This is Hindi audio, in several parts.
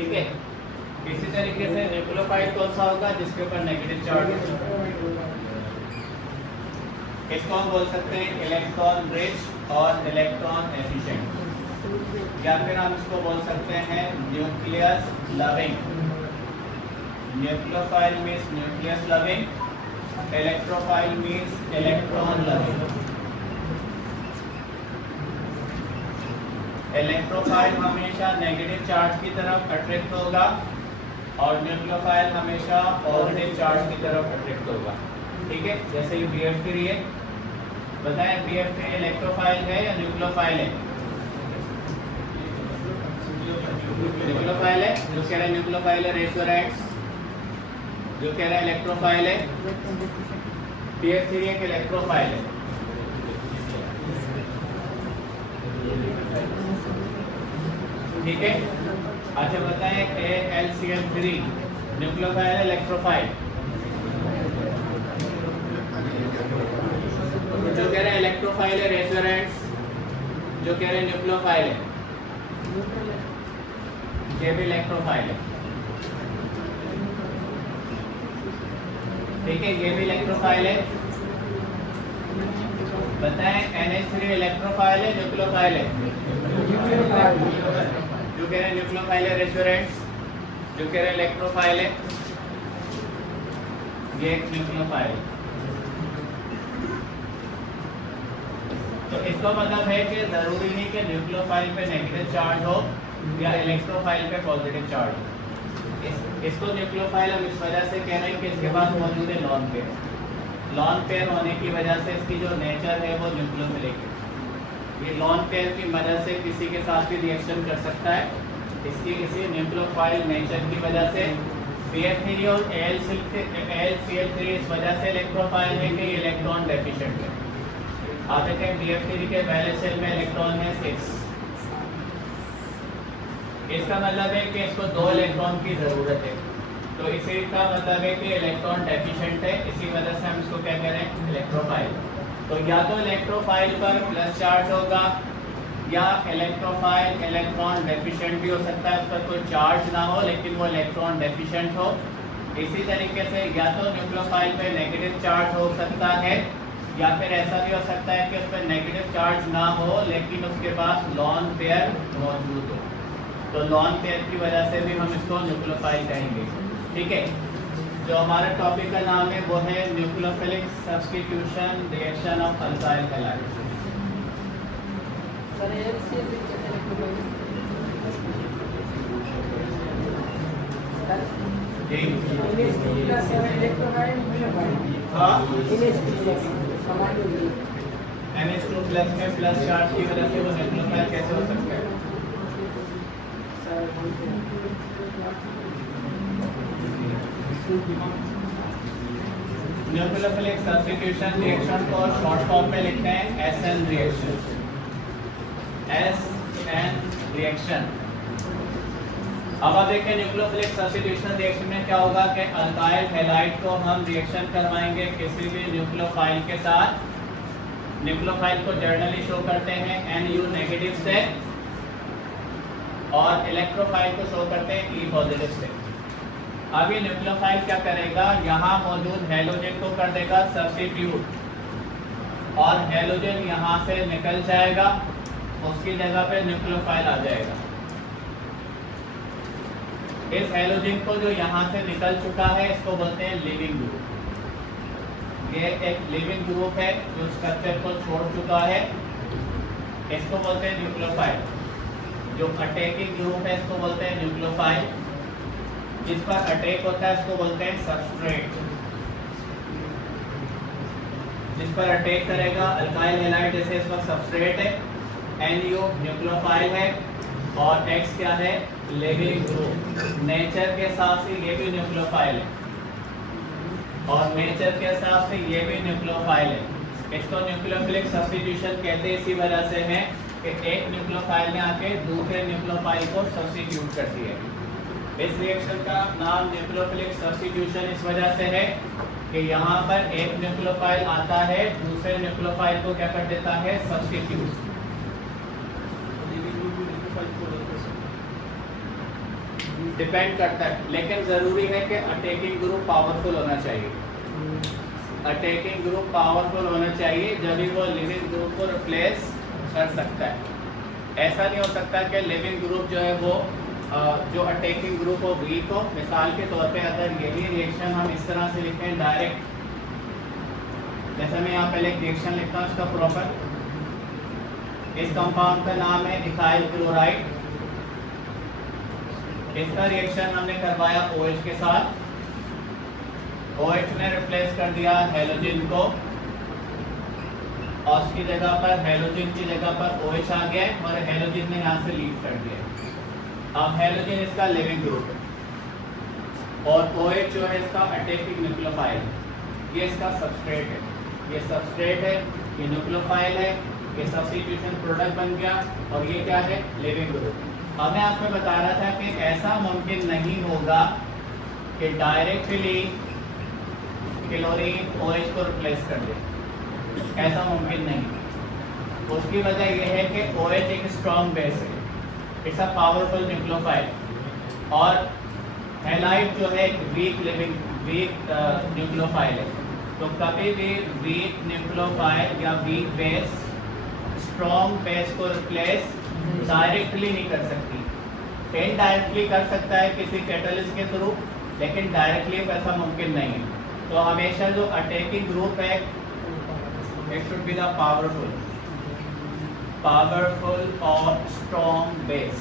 ठीक है। इसी तरीके से न्यूक्लियोफाइल कौन सा होगा जिसके ऊपर नेगेटिव चार्ज होगा, इसको हम बोल सकते हैं इलेक्ट्रॉन रिच और इलेक्ट्रॉन एफिशिएंट, या फिर हम इसको बोल सकते हैं nucleus loving. Nucleophile means nucleus loving, electrophile means electron loving. Electrophile हमेशा नेगेटिव चार्ज की तरफ अट्रैक्ट होगा और न्यूक्लियोफाइल हमेशा पॉजिटिव चार्ज की तरफ अट्रैक्ट होगा, ठीक है। जैसे ये BF3 है, बताएं BF3 इलेक्ट्रोफाइल है या न्यूक्लियोफाइल है? न्यूक्लियोफाइल है। जो कह रहा है न्यूक्लियोफाइल है रेज योर हैंड्स। जो कह रहा है इलेक्ट्रोफाइल है, BF3 एक इलेक्ट्रोफाइल है। ठीक है। अच्छा बताएं AlCl3 न्यूक्लियोफाइल है इलेक्ट्रोफाइल? जो कह रहे हैं इलेक्ट्रोफाइल है रेज योर हैंड्स। जो कह रहे हैं न्यूक्लियोफाइल है, ये भी इलेक्ट्रोफाइल है, ठीक है, ये भी इलेक्ट्रोफाइल है। बताएं NH3 इलेक्ट्रोफाइल है न्यूक्लियोफाइल है? जो कह रहे हैं न्यूक्लियोफाइल है रेज योर हैंड्स। जो कह रहे हैं इलेक्ट्रोफाइल है, ये एक न्यूक्लियोफाइल है। तो इसका मतलब है कि जरूरी नहीं कि न्यूक्लियोफाइल पे नेगेटिव चार्ज हो या इलेक्ट्रोफाइल पे पॉजिटिव चार्ज हो। इसको न्यूक्लियोफाइल हम इस वजह से कह रहे हैं कि इसके पास मौजूद है लॉन पेयर। लॉन पेयर होने की वजह से इसकी जो नेचर है वो न्यूक्लियोफिलिक है। ये लॉन पेयर की मदद से किसी के साथ भी रिएक्शन कर सकता है। इसकी इसी न्यूक्लियोफाइल नेचर की वजह से BF3 और AlCl3 इस वजह से इलेक्ट्रोफाइल है कि इलेक्ट्रॉन डेफिशिएंट है। आप देखें BF3 के पहले सेल में इलेक्ट्रॉन है 6। इसका मतलब है कि इसको 2 इलेक्ट्रॉन की जरूरत है, तो इसी का मतलब है कि इलेक्ट्रॉन डेफिशिएंट है। इसी वजह से हम इसको क्या कह रहे हैं इलेक्ट्रोफाइल। तो या तो इलेक्ट्रोफाइल पर प्लस चार्ज होगा या इलेक्ट्रोफाइल इलेक्ट्रॉन डेफिशिएंट भी हो सकता है, उस पर कोई चार्ज ना हो लेकिन वो इलेक्ट्रॉन डेफिशिएंट हो। इसी तरीके से या तो न्यूक्लियोफाइल पे नेगेटिव चार्ज हो सकता है या फिर ऐसा भी हो सकता है कि उस पर नेगेटिव चार्ज ना हो लेकिन उसके पास लॉन पेयर मौजूद हो। तो लॉन पेयर की वजह से भी हम इसको न्यूक्लियोफाइल कहेंगे, ठीक है। जो हमारा टॉपिक का नाम है वो है nucleophilic substitution reaction of alkyl halide. NH2 plus में प्लस चार्ज की वजह से वो न्यूक्लियोफाइल कैसे हो सकता है? न्यूक्लियोफिलिक सब्स्टिट्यूशन रिएक्शन को शॉर्ट फॉर्म में लिखते हैं SN रिएक्शन। SN reaction. अब आप देखें न्यूक्लियोफिलिक सब्स्टिट्यूशन रिएक्शन में क्या होगा कि अल्काइल हैलाइड को हम रिएक्शन करवाएंगे किसी भी न्यूक्लियोफाइल के साथ। न्यूक्लियोफाइल को जर्नली शो करते हैं Nu नेगेटिव से और इलेक्ट्रोफाइल को शो करते हैं E पॉजिटिव से। अब ये न्यूक्लियोफाइल क्या करेगा, यहाँ मौजूद हैलोजन को कर देगा सब्स्टिट्यूट और हैलोजन यहाँ से निकल जाएगा, उसकी जगह पे न्यूक्लियोफाइल आ जाएगा। इस हैलोजन को जो यहाँ से निकल चुका है इसको बोलते हैं लिविंग ग्रुप। ये एक लिविंग ग्रुप है जो स्ट्रक्चर को छोड़ चुका है, इसको बोलते हैं न्यूक्लियोफाइल। जो अटैकिंग ग्रुप है इसको बोलते हैं न्यूक्लियोफाइल। जिस पर अटैक होता है इसको बोलते हैं सबस्ट्रेट। जिस पर अटैक करेगा अल्काइल हैलाइड जैसे इस वक्त सबस्ट्रेट है, Nu न्यूक्लियोफाइल है और X क्या है लिविंग ग्रुप। नेचर के हिसाब से ये भी न्यूक्लियोफाइल है और नेचर के हिसाब से ये भी न्यूक्लियोफाइल है। इसको न्यूक्लियोफिलिक सब्स्टिट्यूशन कहते हैं इसी वजह से है कि एक न्यूक्लियोफाइल ने आके दूसरे न्यूक्लियोफाइल को सब्स्टिट्यूट कर दिया। इस रिएक्शन का नाम न्यूक्लियोफिलिक सब्स्टिट्यूशन इस वजह से है कि यहाँ पर एक न्यूक्लियोफाइल आता है दूसरे न्यूक्लियोफाइल को क्या कर देता है सब्स्टिट्यूट। डिपेंड करता है, लेकिन ज़रूरी है कि अटैकिंग ग्रुप पावरफुल होना चाहिए। अटैकिंग ग्रुप पावरफुल होना चाहिए, जब भी वो लिविंग ग्रुप को रिप्लेस कर सकता है। ऐसा नहीं हो सकता कि लिविंग ग्रुप जो है वो जो अटैकिंग ग्रुप हो वीक हो। मिसाल के तौर पे अगर यही रिएक्शन हम इस तरह से लिखें डायरेक्ट, जैसे मैं यहाँ पहले एक रिएक्शन लिखता हूँ इसका प्रॉपर, इस कंपाउंड का नाम है इथाइल क्लोराइड। इसका रिएक्शन हमने करवाया OH के साथ, OH ने रिप्लेस कर दिया हेलोजन को, और उसकी जगह पर हेलोजन की जगह पर OH आ गया और हेलोजन ने यहाँ से लीव कर दिया। अब हेलोजन इसका लिविंग ग्रुप है और OH जो है इसका अटैकिंग न्यूक्लियोफाइल, ये इसका सबस्ट्रेट है, ये सबस्ट्रेट है, ये न्यूक्लियोफाइल है, ये सब्स्टिट्यूशन प्रोडक्ट बन गया और ये क्या है लिविंग ग्रुप। अब मैं आपको बता रहा था कि ऐसा मुमकिन नहीं होगा कि डायरेक्टली क्लोरीन OH को रिप्लेस कर दे, ऐसा मुमकिन नहीं। उसकी वजह यह है कि OH एक स्ट्रॉन्ग बेस है, इट्स अ पावरफुल न्यूक्लियोफाइल, और हैलाइड जो है वीक न्यूक्लियोफाइल है। तो कभी भी वीक न्यूक्लियोफाइल या वीक बेस स्ट्रॉन्ग बेस को रिप्लेस डायरेक्टली नहीं कर सकती। इनडायरेक्टली कर सकता है किसी कैटलिस्ट के थ्रू, लेकिन डायरेक्टली ऐसा मुमकिन नहीं है। तो हमेशा जो अटैकिंग ग्रुप है it should be the powerful और स्ट्रॉन्ग बेस।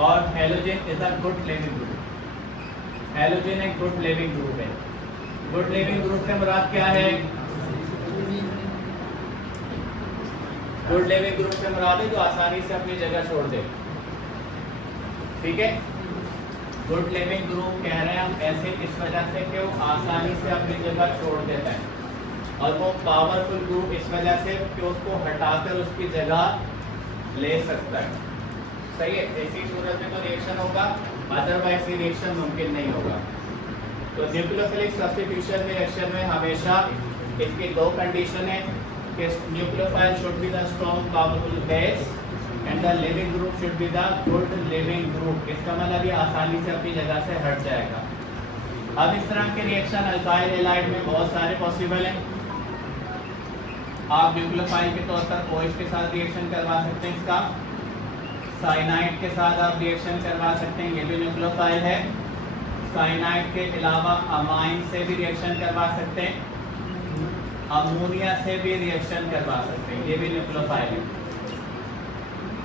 और halogen is a good leaving group. Halogen एक गुड लिविंग ग्रुप है। गुड लिविंग ग्रुप से मुराद क्या है? गुड लिविंग ग्रुप से मुराद है जो आसानी से अपनी जगह छोड़ दे। ठीक है, गुड लिविंग ग्रुप कह रहे हैं हम ऐसे इस वजह से कि वो आसानी से अपनी जगह छोड़ देता है, और वो पावरफुल ग्रुप इस वजह से कि उसको हटाकर उसकी जगह ले सकता है। सही है, ऐसी सूरत में तो रिएक्शन होगा, अदरवाइज ये रिएक्शन मुमकिन नहीं होगा। तो न्यूक्लियोफिलिक सब्स्टिट्यूशन रिएक्शन में हमेशा इसकी दो कंडीशन है कि nucleophile should be the strong powerful base and the leaving group should be the good leaving group. इसका मतलब ये आसानी से अपनी जगह से हट जाएगा। अब इस तरह के रिएक्शन अल्काइल हैलाइड में बहुत सारे पॉसिबल हैं। आप न्यूक्लियोफाइल के तौर पर OH के साथ रिएक्शन करवा सकते हैं, इसका साइनाइड के साथ आप रिएक्शन करवा सकते हैं, ये भी न्यूक्लियोफाइल है। साइनाइड के अलावा अमाइन से भी रिएक्शन करवा सकते हैं, अमोनिया से भी रिएक्शन करवा सकते हैं, ये भी न्यूक्लियोफाइल है।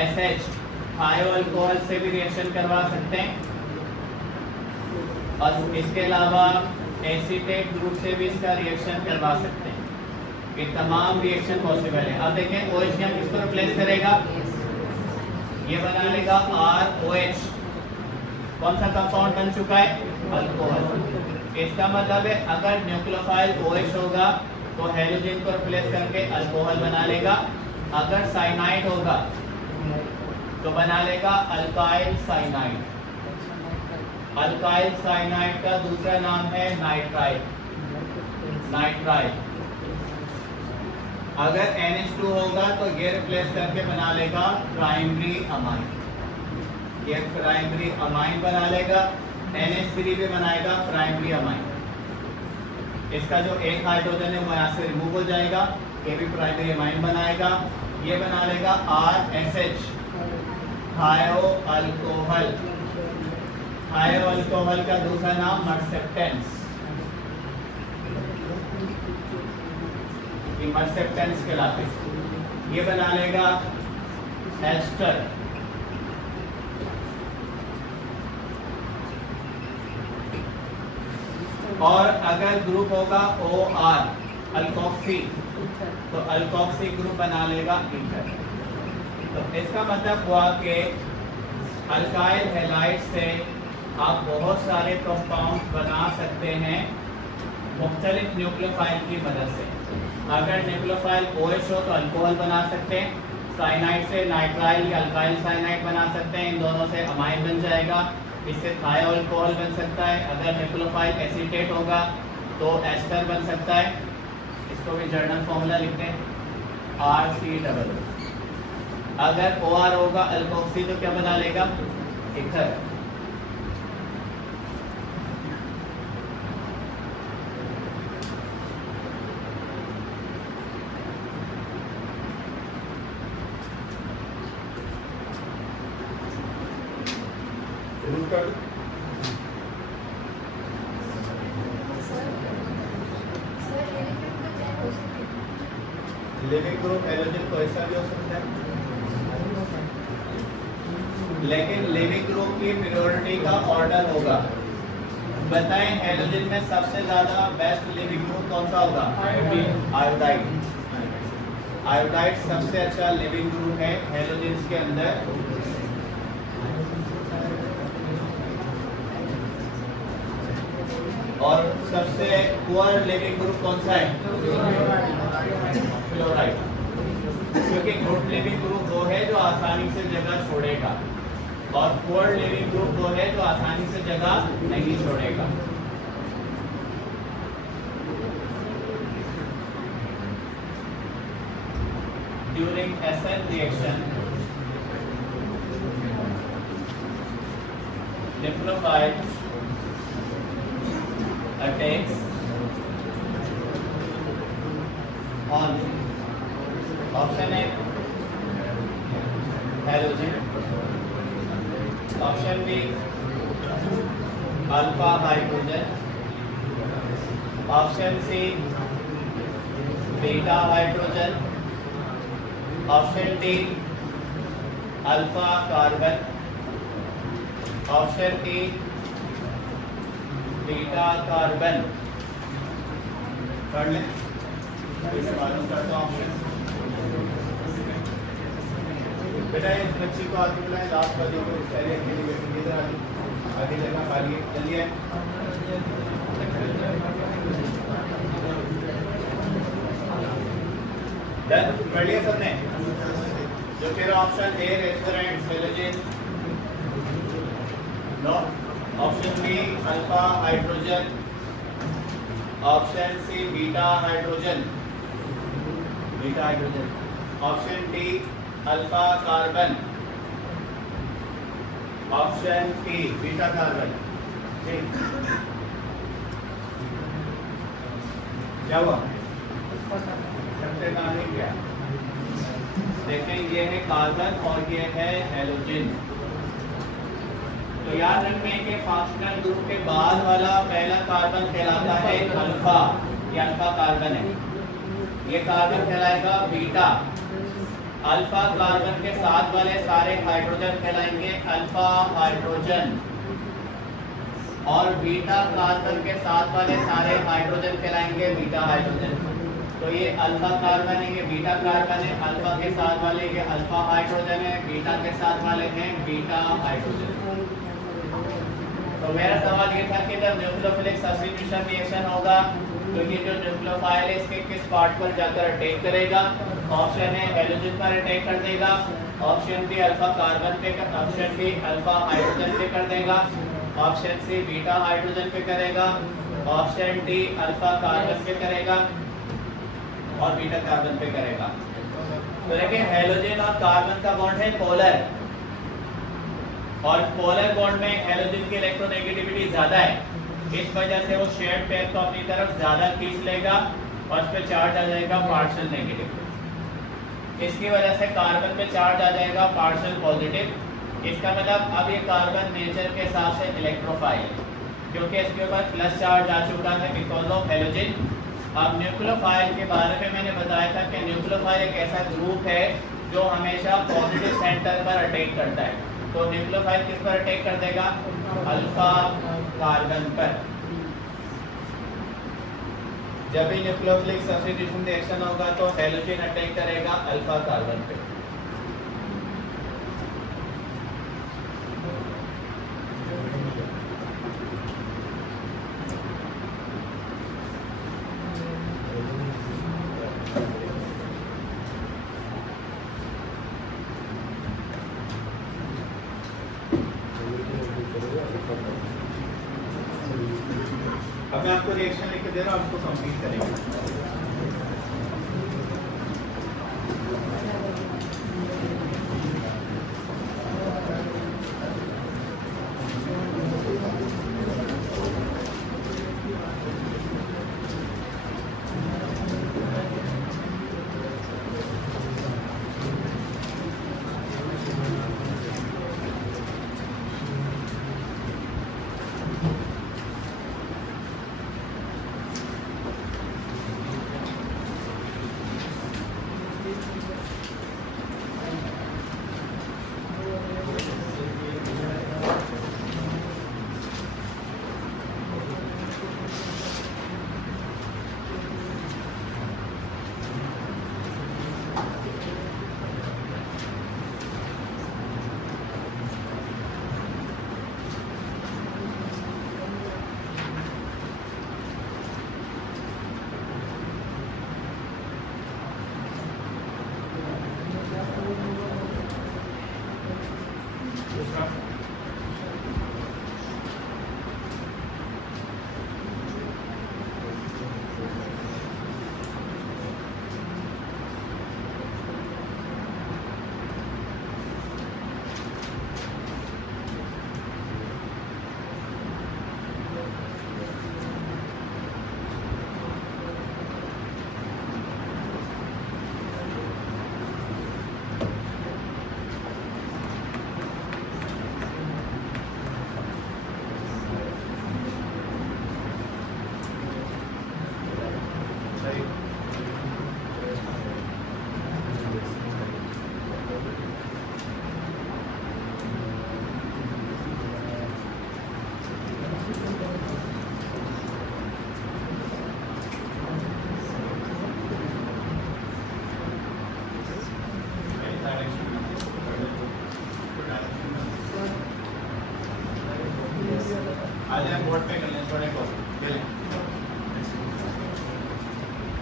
SH थायो अल्कोहल से भी रिएक्शन करवा सकते हैं, और इसके अलावा एसीटेट ग्रुप से भी इसका रिएक्शन करवा सकते हैं। ये तमाम रिएक्शन पॉसिबल है। अब देखें OH हम किसको रिप्लेस करेगा, ये बना लेगा ROH। कौन सा कंपाउंड बन चुका है? अल्कोहल। इसका मतलब है अगर न्यूक्लियोफाइल OH होगा तो हेलोजन को रिप्लेस करके अल्कोहल बना लेगा। अगर साइनाइड होगा तो बना लेगा अल्काइल साइनाइड। अल्काइल साइनाइड का दूसरा नाम है नाइट्राइल। अगर NH2 होगा तो ये रिप्लेस करके बना लेगा प्राइमरी अमाइन। ये प्राइमरी अमाइन बना लेगा। NH3 भी बनाएगा प्राइमरी अमाइन। इसका जो एक हाइड्रोजन है वो यहाँ से रिमूव हो जाएगा, ये भी प्राइमरी अमाइन बनाएगा। ये बना लेगा RSH थायो अल्कोहल। थायो अल्कोहल का दूसरा नाम मर्सेप्टेंस। ये मर्सेप्टेंस कहलाते हैं। ये बना लेगा एस्टर। और अगर ग्रुप होगा OR अल्कोक्सी, तो अल्कोक्सी ग्रुप बना लेगा ईथर। तो इसका मतलब हुआ कि अल्काइल हैलाइड से आप बहुत सारे कंपाउंड बना सकते हैं मुख्तलिफ न्यूक्लियोफाइल की मदद से। अगर न्यूक्लियोफाइल OH हो तो अल्कोहल बना सकते हैं, साइनाइड से नाइट्राइल या अल्काइल साइनाइड बना सकते हैं, इन दोनों से अमाइन बन जाएगा, इससे थायो अल्कोहल बन सकता है। अगर न्यूक्लियोफाइल एसीटेट होगा तो एस्टर बन सकता है। इसको भी जर्नल फॉर्मूला लिखते हैं RC डबल। अगर OR होगा अल्कोक्सी तो क्या बना लेगा, ईथर। लिविंग ग्रुप हैलोजन कोई सा भी हो सकता है, लेकिन लिविंग ग्रुप की प्योरिटी का ऑर्डर होगा। बताएं हैलोजन में सबसे ज्यादा बेस्ट लिविंग ग्रुप कौन सा होगा, आयोडाइड। आयोडाइड सबसे अच्छा लिविंग ग्रुप है हैलोजन के अंदर। और सबसे पुअर लिविंग ग्रुप कौन सा है, फ्लोराइड। क्योंकि गुड लिविंग ग्रुप वो है जो आसानी से जगह छोड़ेगा, और पुअर लिविंग ग्रुप वो है जो आसानी से जगह नहीं छोड़ेगा। During acid reaction nucleophile attacks on option A halogen, option B alpha hydrogen, option C beta hydrogen, option D alpha carbon, option E beta carbon. कर ले, मालूम करता हूँ ऑप्शन। बेटा इस बच्ची को आगे बुलाएं, लास्ट वाली को पहले अकेली बैठी, इधर आगे जगह खाली है, चलिए। डन कर लिया सबने। जो फिर option A restaurant halogen, no. Option B alpha hydrogen, option C beta hydrogen, option D alpha carbon, option E beta carbon. ठीक, क्या हुआ, सबसे काम नहीं किया। देखें ये है कार्बन और ये है हैलोजन। तो याद रखने के फंक्शनल ग्रुप के बाद वाला पहला कार्बन कहलाता है अल्फा, ये अल्फा कार्बन है। ये कार्बन कहलाएगा बीटा। अल्फा कार्बन के साथ वाले सारे हाइड्रोजन कहलाएंगे अल्फा हाइड्रोजन, और बीटा कार्बन के साथ वाले सारे हाइड्रोजन कहलाएंगे बीटा हाइड्रोजन। तो ये अल्फा कार्बन है, ये बीटा कार्बन है, अल्फा के साथ वाले ये अल्फा हाइड्रोजन है, बीटा के साथ वाले हैं बीटा हाइड्रोजन। तो मेरा सवाल ये था कि जब न्यूक्लियोफिलिक सब्स्टिट्यूशन रिएक्शन होगा तो ये जो न्यूक्लियोफाइल है इसके किस पार्ट पर जाकर अटैक करेगा। ऑप्शन है हैलोजन पर अटैक कर देगा, ऑप्शन बी अल्फा कार्बन पे, ऑप्शन बी अल्फा हाइड्रोजन पे कर देगा, ऑप्शन सी बीटा हाइड्रोजन पे करेगा, ऑप्शन डी अल्फा कार्बन पे करेगा और बीटा कार्बन पे करेगा। तो देखिए हैलोजन और कार्बन का बॉन्ड है पोलर, और पोलर बॉन्ड में हैलोजन की इलेक्ट्रोनेगेटिविटी ज्यादा है, इस वजह से वो शेयर्ड पेयर को अपनी तरफ ज्यादा खींच लेगा और उस पे चार्ज आ जाएगा पार्शियल नेगेटिव। इसकी वजह से कार्बन पे चार्ज आ जाएगा पार्शियल पॉजिटिव। इसका मतलब अब ये कार्बन नेचर के हिसाब से इलेक्ट्रोफाइल है, क्योंकि इसके ऊपर प्लस चार्ज आ चुका है बिकॉज ऑफ हैलोजन। अब न्यूक्लियोफाइल के बारे में मैंने बताया था कि न्यूक्लियोफाइल एक ऐसा ग्रुप है जो हमेशा पॉजिटिव सेंटर पर अटैक करता है। तो न्यूक्लियोफाइल किस पर अटैक कर देगा, अल्फा कार्बन पर। जब भी न्यूक्लियोफिलिक सब्स्टिट्यूशन रिएक्शन होगा तो हैलोजन अटैक करेगा अल्फा कार्बन पे। अब मैं आपको रिएक्शन लिख के दे रहा हूँ, आपको कंप्लीट करेंगे।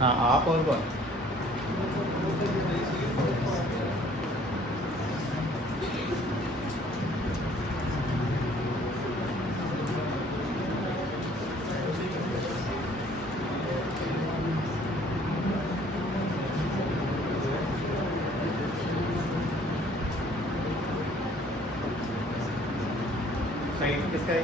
हाँ आप और कौन? सही किसका है?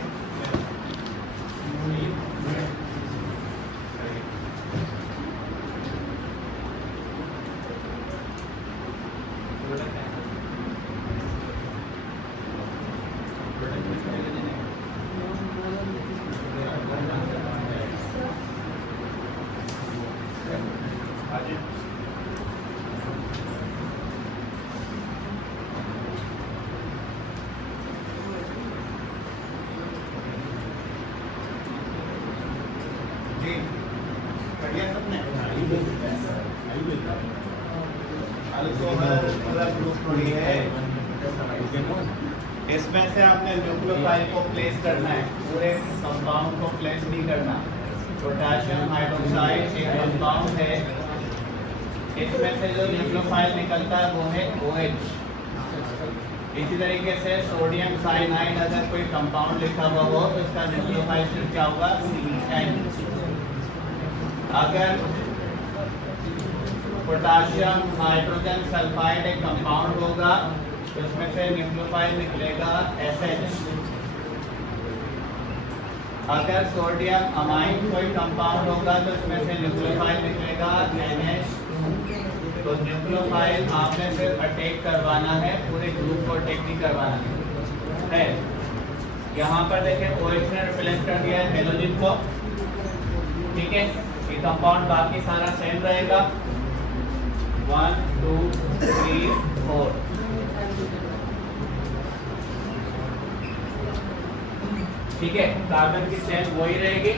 इसमें से आपने न्यूक्लियोफाइल को प्लेस करना है, पूरे कंपाउंड को प्लेस नहीं करना। पोटेशियम हाइड्रोक्साइड एक कंपाउंड है, इसमें से जो न्यूक्लियोफाइल निकलता है वो है OH। इसी तरीके से सोडियम साइनाइड अगर कोई कंपाउंड लिखा हुआ हो तो इसका न्यूक्लियोफाइल फिर क्या होगा? CN। अगर पोटेशियम हाइड्रोजन सल्फाइड एक कंपाउंड होगा तो इसमें से न्यूक्लियोफाइल निकलेगा SH। अगर सोडियम अमाइन कोई कंपाउंड होगा तो इसमें से न्यूक्लियोफाइल निकलेगा NH2। तो न्यूक्लियोफाइल आपने सिर्फ अटैक करवाना है, पूरे ग्रुप को अटैक नहीं करवाना है। यहाँ पर देखें OH ने रिप्लेस कर दिया है हेलोजन को, ठीक है। ये कंपाउंड बाकी सारा सेम रहेगा, 1 2 3 4। ठीक है, कार्बन की चेन वही रहेगी,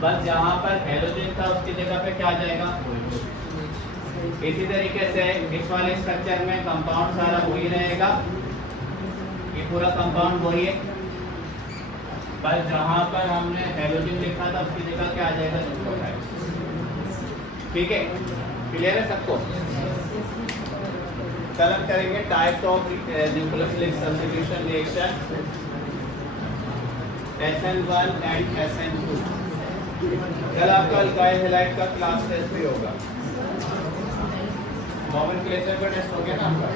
बस जहां पर हेलोजन था उसकी जगह पे क्या आ जाएगा? इसी तरीके से इस वाले स्ट्रक्चर में कंपाउंड सारा वही रहेगा, ये पूरा कंपाउंड वही है, बस जहां पर हमने हेलोजन लिखा था उसकी जगह क्या आ जाएगा? न्यूक्लियोफाइल। ठीक है, क्लियर है सबको? कल हम करेंगे types of nucleophilic substitution reaction SN1 and SN2। कल आपका अल्काइल हैलाइड का क्लास टेस्ट भी होगा। नॉमेनक्लेचर का टेस्ट हो गया ना आपका।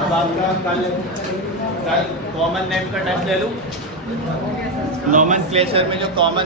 अब आपका कल कॉमन नेम का टेस्ट ले लूं। नॉमेनक्लेचर में जो कॉमन